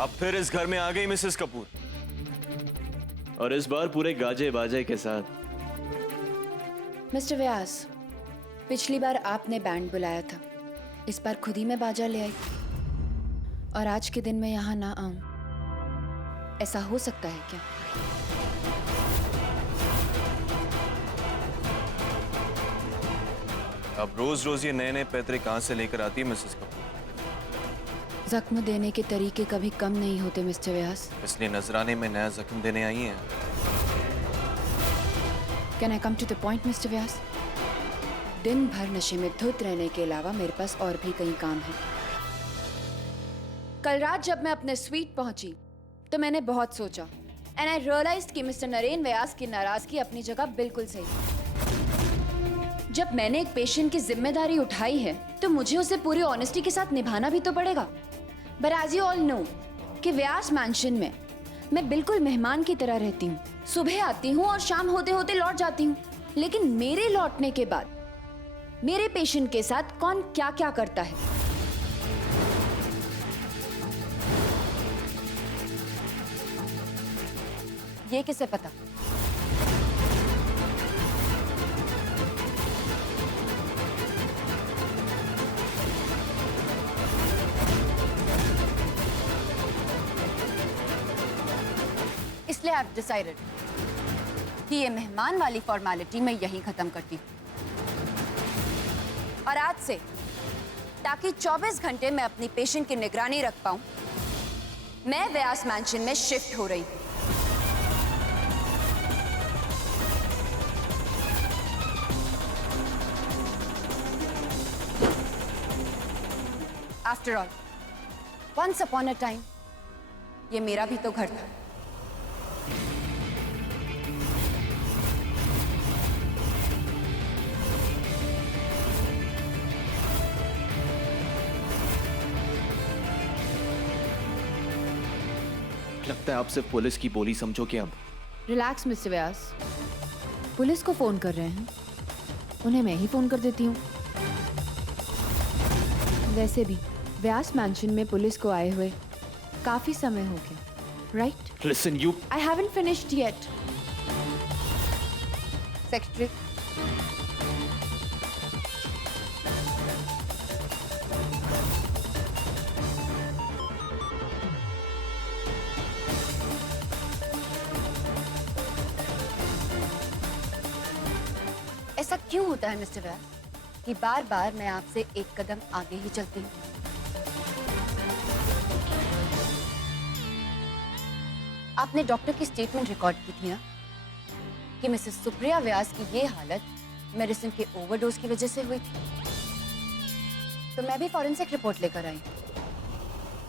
अब फिर इस घर में आ गई मिसेस कपूर, और इस बार पूरे गाजे बाजे के साथ। मिस्टर व्यास, पिछली बार आपने बैंड बुलाया था, इस बार खुद ही मैं बाजा ले आई। और आज के दिन मैं यहाँ ना आऊं, ऐसा हो सकता है क्या? अब रोज रोज ये नए नए पैतरे कहां से लेकर आती है मिसेस कपूर? जख्म देने के तरीके कभी कम नहीं होते मिस्टर व्यास। इसलिए नजराने में नया जख्म देने आई हैं। Can I come to the point mister Vyas? दिन भर नशे में धुत रहने के अलावा मेरे पास और भी कई काम है। कल रात जब मैं अपने स्वीट पहुंची तो मैंने बहुत सोचा एंड आई रियलाइज्ड कि मिस्टर नरेन व्यास की नाराजगी अपनी जगह बिल्कुल सही है। जब मैंने एक पेशेंट की जिम्मेदारी उठाई है तो मुझे उसे पूरी ऑनेस्टी के साथ निभाना भी तो पड़ेगा। But as you all know कि व्यास मैंशन में मैं बिल्कुल मेहमान की तरह रहती हूँ। सुबह आती हूँ और शाम होते होते लौट जाती हूँ। लेकिन मेरे लौटने के बाद मेरे पेशेंट के साथ कौन क्या क्या करता है, ये किसे पता? इसलिए आई हैव डिसाइडेड कि ये मेहमान वाली फॉर्मेलिटी मैं यहीं खत्म करती हूँ। और आज से ताकि 24 घंटे मैं अपनी पेशेंट की निगरानी रख पाऊं, मैं व्यास मैंशन में शिफ्ट हो रही हूँ। After all, once upon a time ये मेरा भी तो घर था। लगता है आप सिर्फ पुलिस की बोली समझोगे अब। रिलैक्स मिस्टर व्यास, पुलिस को फोन कर रहे हैं, उन्हें मैं ही फोन कर देती हूँ। वैसे भी व्यास मैंशन में पुलिस को आए हुए काफी समय हो गया, right? Listen you, I haven't finished yet. Secretary, ऐसा क्यों होता है मिस्टर व्यास कि बार बार मैं आपसे एक कदम आगे ही चलती हूँ? आपने डॉक्टर की स्टेटमेंट रिकॉर्ड की थी ना कि मिसेस सुप्रिया व्यास की ये हालत मेडिसिन के ओवरडोज की वजह से हुई थी। तो मैं भी फॉरेंसिक रिपोर्ट लेकर आई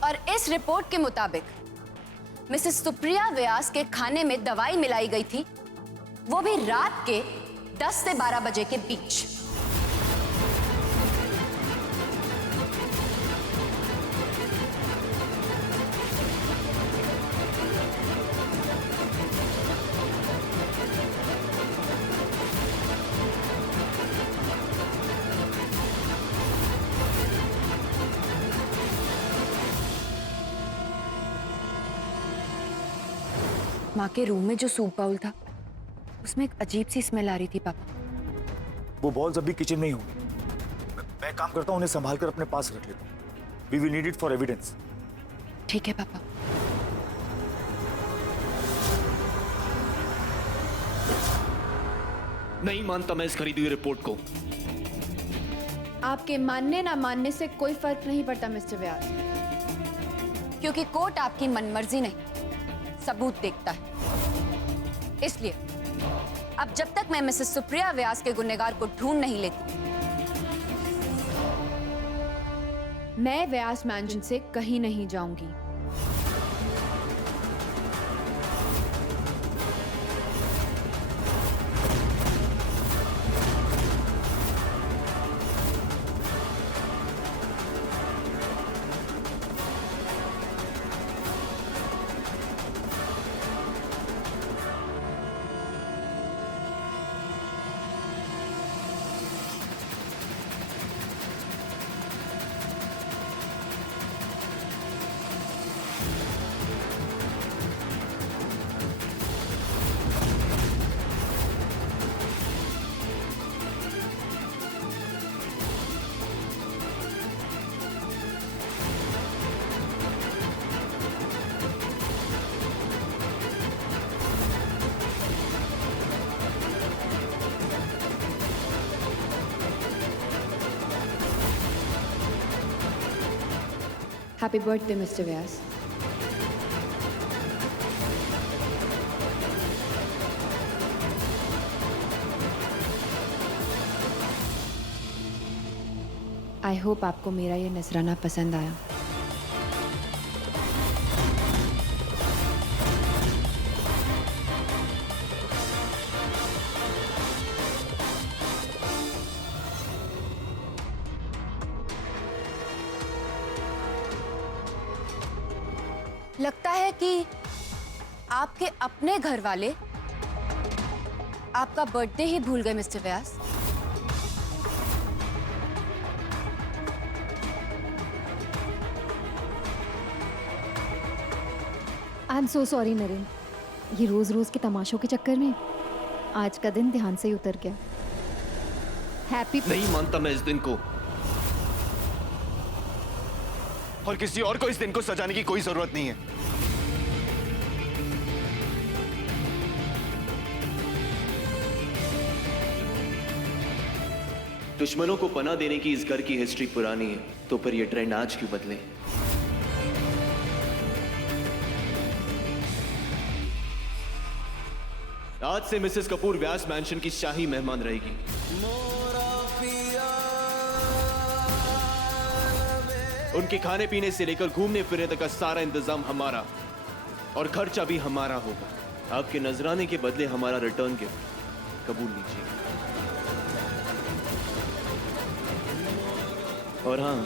और इस रिपोर्ट के मुताबिक मिसेस सुप्रिया व्यास के खाने में दवाई मिलाई गई थी, वो भी रात के 10 से 12 बजे के बीच। माँ के रूम में जो सूप बाउल था उसमें एक अजीब सी स्मेल आ रही थी पापा। वो बॉल्स अभी किचन में ही होंगे। मैं काम करता हूँ, उन्हें संभाल कर अपने पास रख लेता हूँ। We will need it for evidence. ठीक है पापा। नहीं मानता मैं इस खरीदी हुई रिपोर्ट को। आपके मानने ना मानने से कोई फर्क नहीं पड़ता मिस्टर व्यास, क्योंकि कोर्ट आपकी मनमर्जी नहीं सबूत देखता है। इसलिए अब जब तक मैं मिसेस सुप्रिया व्यास के गुनहगार को ढूंढ नहीं लेती, मैं व्यास मैंशन से कहीं नहीं जाऊंगी। Happy birthday mister Vyas. I hope आपको मेरा ये नजराना पसंद आया। लगता है कि आपके अपने घर वाले आपका बर्थडे ही भूल गए mister Vyas. I am so sorry Naren, ये रोज रोज के तमाशों के चक्कर में आज का दिन ध्यान से ही उतर गया। हैप्पी नहीं मानता मैं इस दिन को, और किसी और को इस दिन को सजाने की कोई जरूरत नहीं है। दुश्मनों को पनाह देने की इस घर की हिस्ट्री पुरानी है, तो फिर ये ट्रेंड आज क्यों बदले? आज से मिसेस कपूर व्यास मैंशन की शाही मेहमान रहेगी। उनके खाने पीने से लेकर घूमने फिरने तक का सारा इंतजाम हमारा, और खर्चा भी हमारा होगा। आपके नजराने के बदले हमारा रिटर्न गिफ्ट कबूल लीजिए। और हाँ,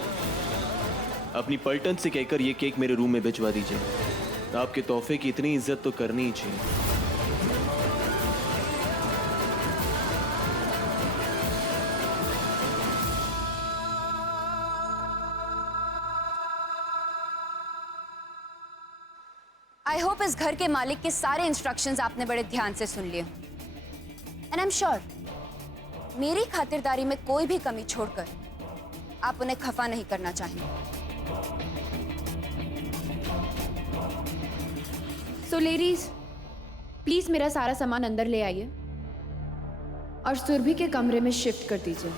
अपनी पलटन से कहकर ये केक मेरे रूम में भिजवा दीजिए। आपके तोहफे की इतनी इज्जत तो करनी ही चाहिए। आई होप इस घर के मालिक के सारे इंस्ट्रक्शंस आपने बड़े ध्यान से सुन लिए, एंड आई एम श्योर मेरी खातिरदारी में कोई भी कमी छोड़कर आप उन्हें खफा नहीं करना चाहेंगे। सो लेडीज, प्लीज मेरा सारा सामान अंदर ले आइए और सुरभि के कमरे में शिफ्ट कर दीजिए।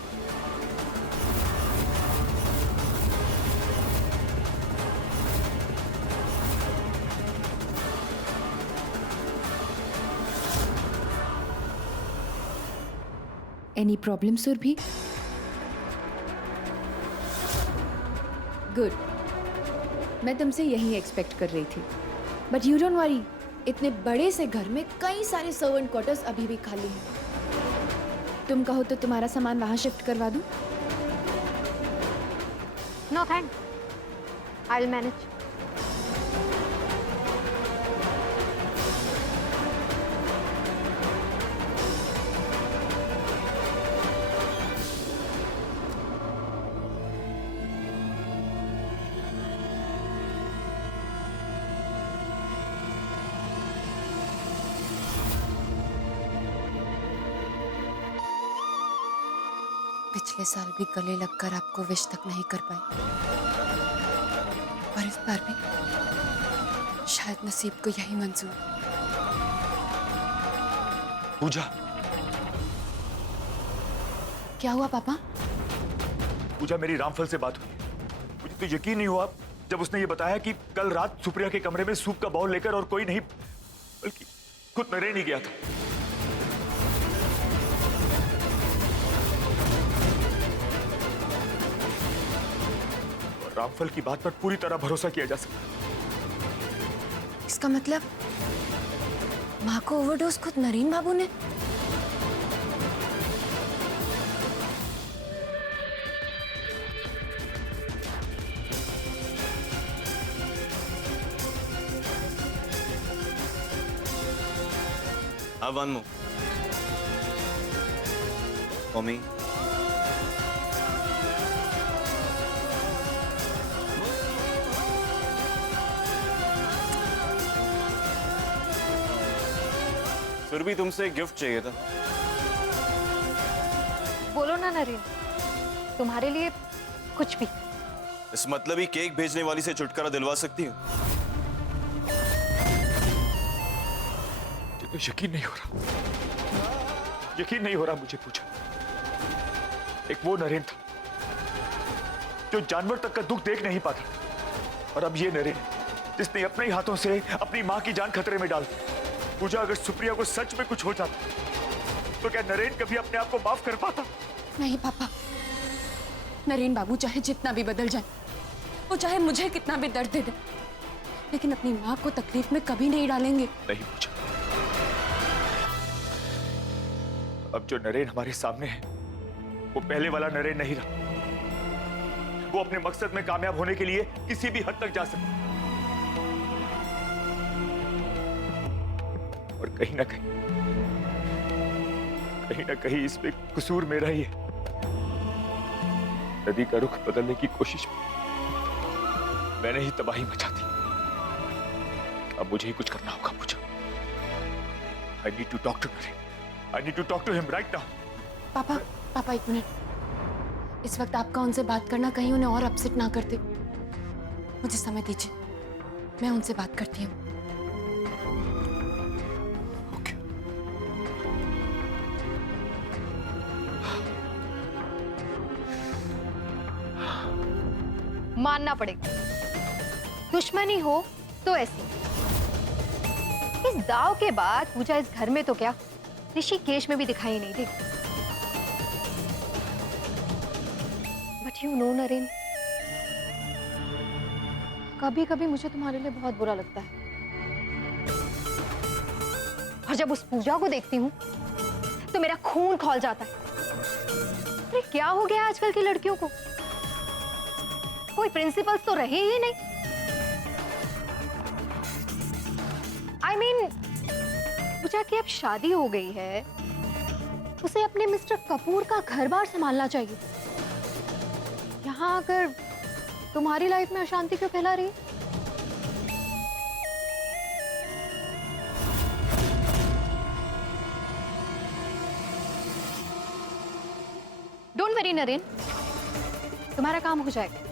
Any problem Surabhi? गुड, मैं तुमसे यही एक्सपेक्ट कर रही थी। बट यू डोंट वरी, इतने बड़े से घर में कई सारे सर्वेंट क्वार्टर्स अभी भी खाली हैं। तुम कहो तो तुम्हारा सामान वहां शिफ्ट करवा दूं? No thank, I will manage. पिछले साल भी गले लगकर आपको विश तक नहीं कर पाई, और इस बार भी शायद नसीब को यही मंजूर। पूजा, क्या हुआ पापा? पूजा, मेरी रामफल से बात हुई। मुझे तो यकीन नहीं हुआ जब उसने ये बताया कि कल रात सुप्रिया के कमरे में सूप का बाउल लेकर और कोई नहीं बल्कि खुद नरेन ही गया था। रामफल की बात पर पूरी तरह भरोसा किया जा सकता। इसका मतलब माँ को ओवरडोज खुद नरेन बाबू ने? One more mummy. सुरभि, तुमसे एक गिफ्ट चाहिए था। बोलो ना नरेन, तुम्हारे लिए कुछ भी। इस मतलबी केक भेजने वाली से छुटकारा दिलवा सकती हो? तो यकीन नहीं हो रहा, यकीन नहीं हो रहा मुझे। पूछा, एक वो नरेन था जो जानवर तक का दुख देख नहीं पाता, और अब ये नरेन जिसने अपने ही हाथों से अपनी माँ की जान खतरे में डाल दी। पूजा, अगर सुप्रिया को सच में कुछ हो जाता तो क्या नरेन कभी अपने आप को माफ कर पाता? नहीं पापा, नरेन बाबू चाहे जितना भी बदल जाए, वो चाहे मुझे कितना भी दर्द दे दे, लेकिन अपनी माँ को तकलीफ में कभी नहीं डालेंगे। नहीं पूजा, अब जो नरेन हमारे सामने है वो पहले वाला नरेन नहीं रहा। वो अपने मकसद में कामयाब होने के लिए किसी भी हद तक जा सकता, और कहीं ना कहीं इसमें कसूर मेरा ही है। नदी का रुख बदलने की कोशिश में मैंने ही तबाही मचा दी। अब मुझे ही कुछ करना होगा पूजा। I need to talk to Naren. I need to talk to him right now. पापा एक मिनट, इस वक्त आपका उनसे बात करना कहीं उन्हें और अपसेट ना करते। मुझे समय दीजिए, मैं उनसे बात करती हूँ। Okay. मानना पड़ेगा, दुश्मनी हो तो ऐसी। इस दाव के बाद पूजा इस घर में तो क्या, ऋषिकेश में भी दिखाई नहीं दी। बट यू नो नरेन, कभी कभी मुझे तुम्हारे लिए बहुत बुरा लगता है, और जब उस पूजा को देखती हूँ तो मेरा खून खौल जाता है। अरे क्या हो गया आजकल की लड़कियों को, कोई प्रिंसिपल्स तो रहे ही नहीं। I mean, पूजा की अब शादी हो गई है, उसे अपने मिस्टर कपूर का घर बार संभालना चाहिए। यहाँ आकर तुम्हारी लाइफ में अशांति क्यों फैला रही है? डोंट वरी नरेन, तुम्हारा काम हो जाएगा।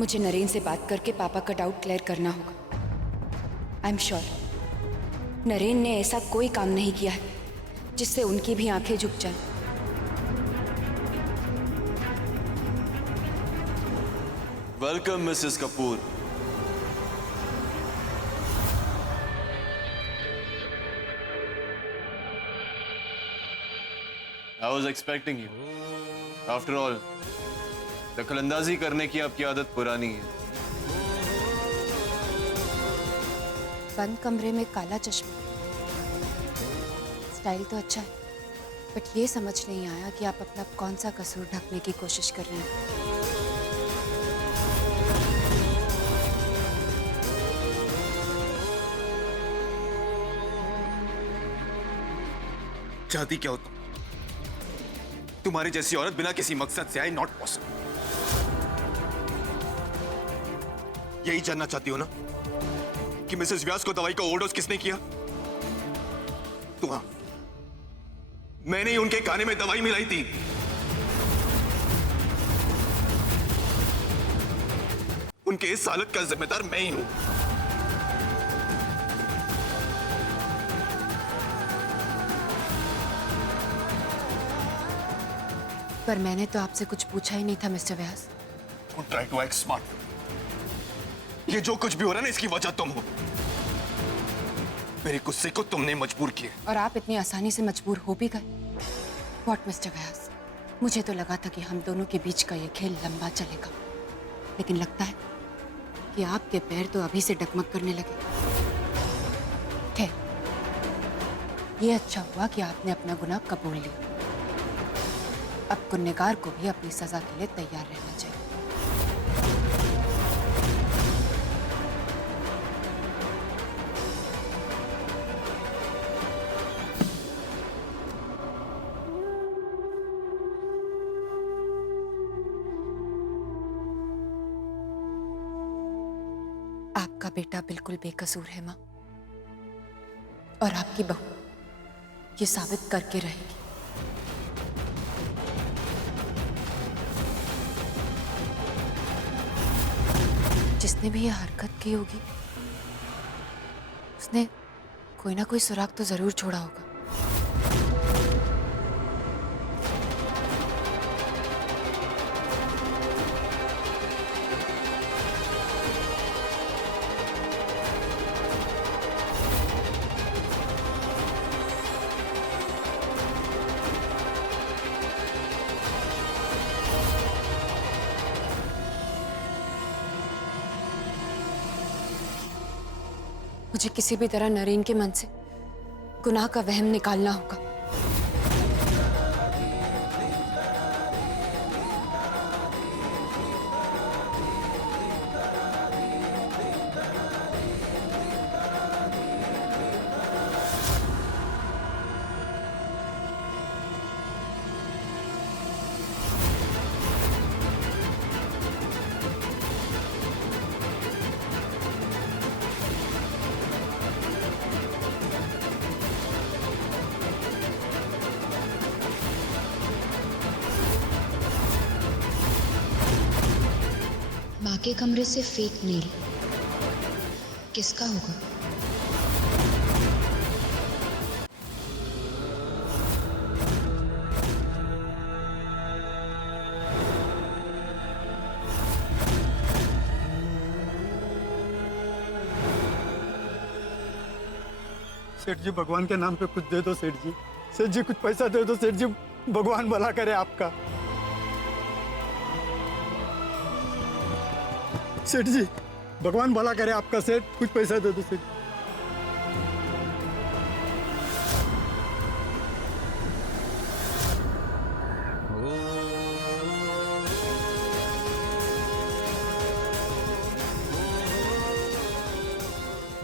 मुझे नरेन से बात करके पापा का डाउट क्लियर करना होगा। आई एम श्योर नरेन ने ऐसा कोई काम नहीं किया है जिससे उनकी भी आंखें झुक जाएं। Welcome Mrs Kapoor. I was expecting you. After all, दखलंदाजी करने की आपकी आदत पुरानी है। बंद कमरे में काला चश्मा, स्टाइल तो अच्छा है, बट ये समझ नहीं आया कि आप अपना कौन सा कसूर ढकने की कोशिश कर रहे हैं। चाहती क्या हो तुम? तुम्हारी जैसी औरत बिना किसी मकसद से आए, नॉट पॉसिबल। यही जानना चाहती हो ना कि मिसेस व्यास को दवाई का ओवरडोज किसने किया? तो हाँ, मैंने ही उनके खाने में दवाई मिलाई थी। उनके इस हालत का जिम्मेदार मैं ही हूं। पर मैंने तो आपसे कुछ पूछा ही नहीं था mister Vyas. Don't try to act smart. ये जो कुछ भी हो रहा है ना, इसकी वजह तुम हो। मेरे गुस्से को तुमने मजबूर किया। और आप इतनी आसानी से मजबूर हो भी गए। व्हाट मिस्टर व्यास, मुझे तो लगा था कि हम दोनों के बीच का ये खेल लंबा चलेगा, लेकिन लगता है कि आपके पैर तो अभी से डगमग करने लगे। खैर, ये अच्छा हुआ कि आपने अपना गुनाह कबूल लिया। अब गुनहगार को भी अपनी सजा के लिए तैयार रहना चाहिए। आपका बेटा बिल्कुल बेकसूर है माँ, और आपकी बहू ये साबित करके रहेगी। जिसने भी ये हरकत की होगी उसने कोई ना कोई सुराग तो जरूर छोड़ा होगा। मुझे किसी भी तरह नरेन के मन से गुनाह का वहम निकालना होगा। माँ के कमरे से फेक नील किसका होगा? सेठ जी, भगवान के नाम पे कुछ दे दो सेठ जी। सेठ जी कुछ पैसा दे दो सेठ जी, भगवान भला करे आपका। सेठ जी भगवान भला करे आपका, सेठ कुछ पैसा दे दो सेठ।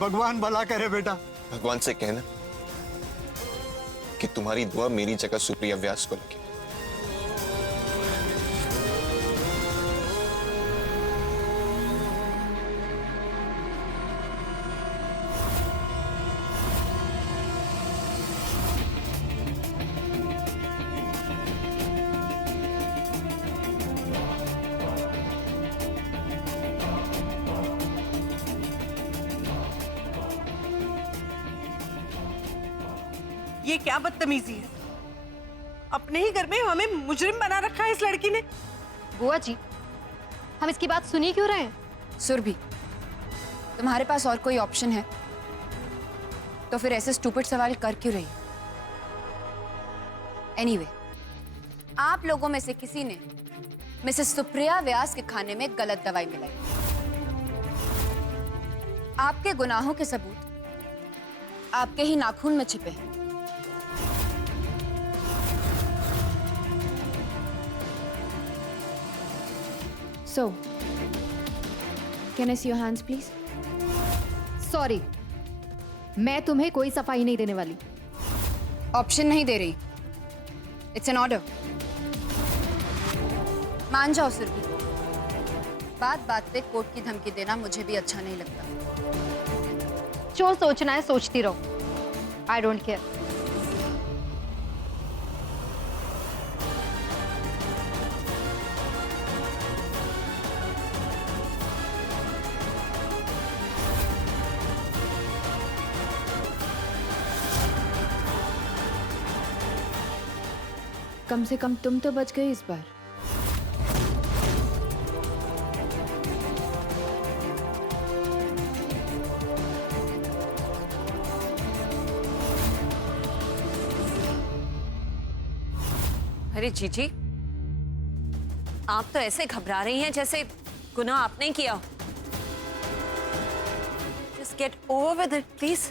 भगवान भला करे बेटा। भगवान से कहना कि तुम्हारी दुआ मेरी जगह सुप्रिया व्यास को लगे। ये क्या बदतमीजी है? अपने ही घर में हमें मुजरिम बना रखा है इस लड़की ने। बुआ जी, हम इसकी बात सुनी क्यों रहे हैं? सुरभि, तुम्हारे पास और कोई ऑप्शन है तो फिर ऐसे स्टूपिड सवाल कर क्यों रही? एनीवे, आप लोगों में से किसी ने मिसेस सुप्रिया व्यास के खाने में गलत दवाई मिलाई। आपके गुनाहों के सबूत आपके ही नाखून में छिपे हैं। So, can I see your hands, please? Sorry, मैं तुम्हें कोई सफाई नहीं देने वाली। ऑप्शन नहीं दे रही, इट्स एन ऑर्डर। मान जाओ सुरभि, बात बात पे कोर्ट की धमकी देना मुझे भी अच्छा नहीं लगता। जो सोचना है सोचती रहो, आई डोंट केयर। कम से कम तुम तो बच गई इस बार। अरे जीजी, आप तो ऐसे घबरा रही हैं जैसे गुनाह आपने किया। Just get over with it, please.